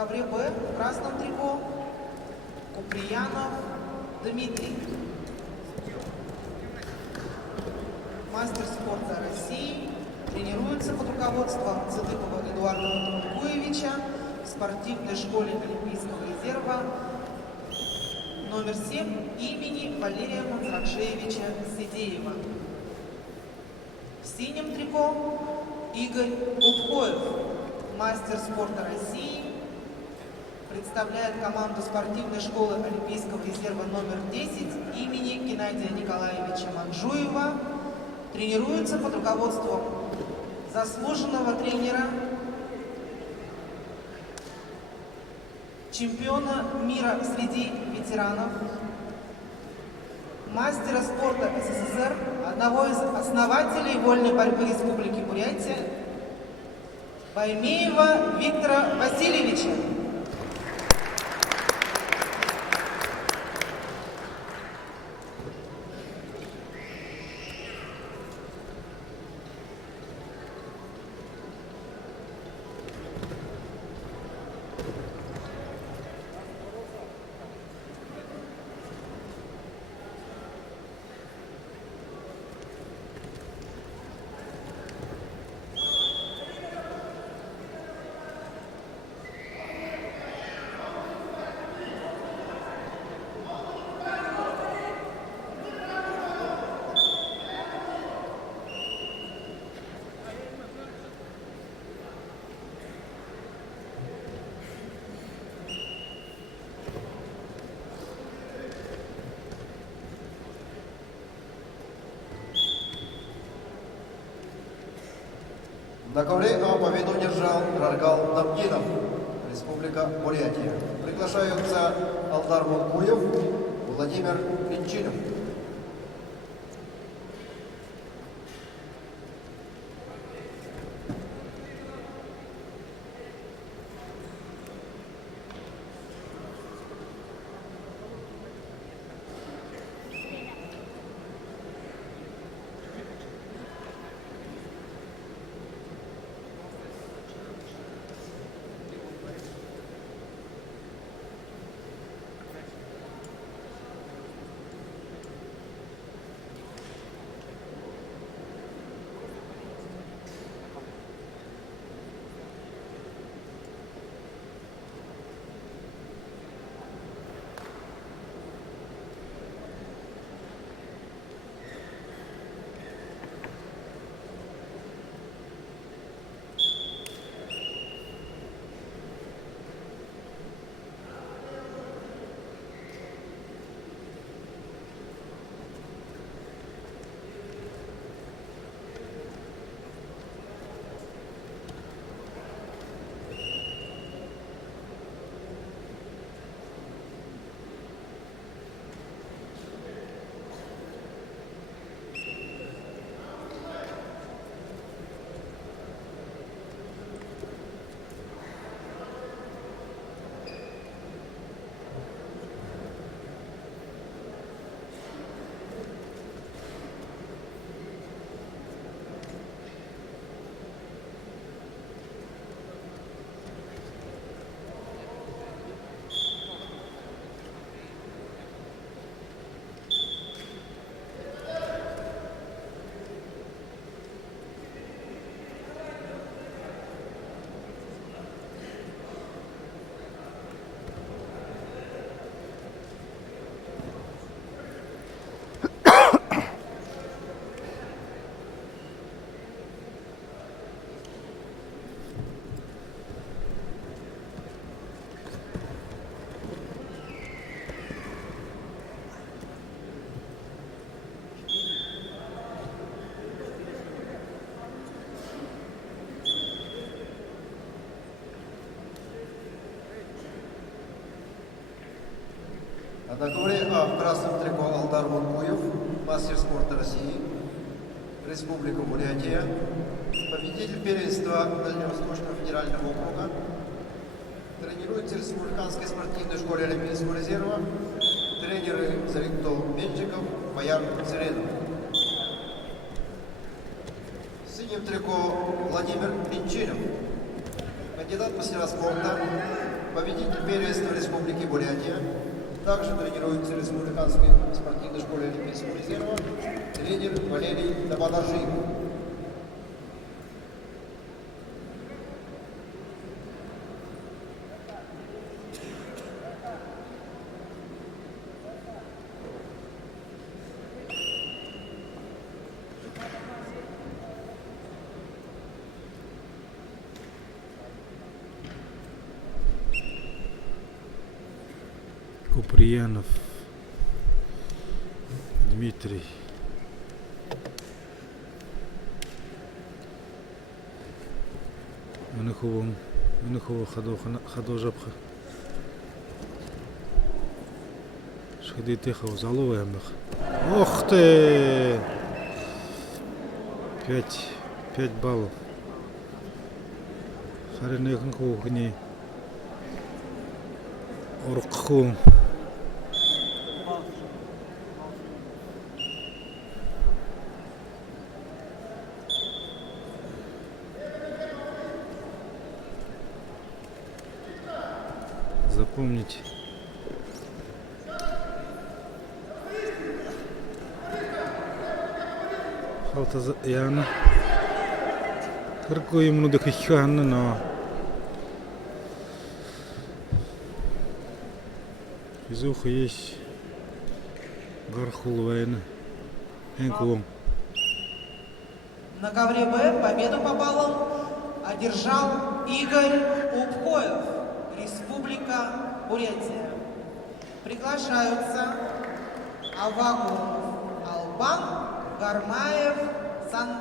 ковре Б в красном трико Куприянов Дмитрий. Мастер спорта России. Тренируется под руководством Цыдыкова Эдуарда Матуркуевича в спортивной школе Олимпийского резерва номер 7 имени Валерия Манзракшеевича Сидеева. В синем трико Игорь Губкоев, мастер спорта России, представляет команду спортивной школы Олимпийского резерва номер 10 имени Геннадия Николаевича Манжуева. Тренируется под руководством заслуженного тренера, чемпиона мира среди ветеранов, мастера спорта СССР, одного из основателей вольной борьбы Республики Бурятия, Баймеева Виктора Васильевича. На ковре А победу держал Раргал Дамгинов, Республика Бурятия. Приглашаются Алдар Мункуев, Владимир Пинчинов. На ковре А в красном трико Алдар Мункуев, мастер спорта России, Республика Бурятия, победитель первенства Дальневосточного федерального округа, тренируется в Республиканской спортивной школе Олимпийского резерва, тренеры Завиктол Менчиков, Бояр Цередов. В синем трико Владимир Пинчинов, кандидат мастера спорта, победитель первенства Республики Бурятия, также тренируется в Республиканской спортивной школе Олимпийского резерва, тренер Валерий Табадажи. Куприянов Дмитрий. Менихова Хадожапха. Шхидитехов Заловаемых. Ох ты! 5 баллов. Харинехнхухни. Оркху. Запомнить. Халтаза Яна. Какой ему надо хиханна, но физуха есть Гархул Вайна. Энкулом. На ковре Б победу по баллам одержал Игорь Упкоев, Республика Бурятия. Приглашаются Авагулов Албан, Гармаев, Сандан.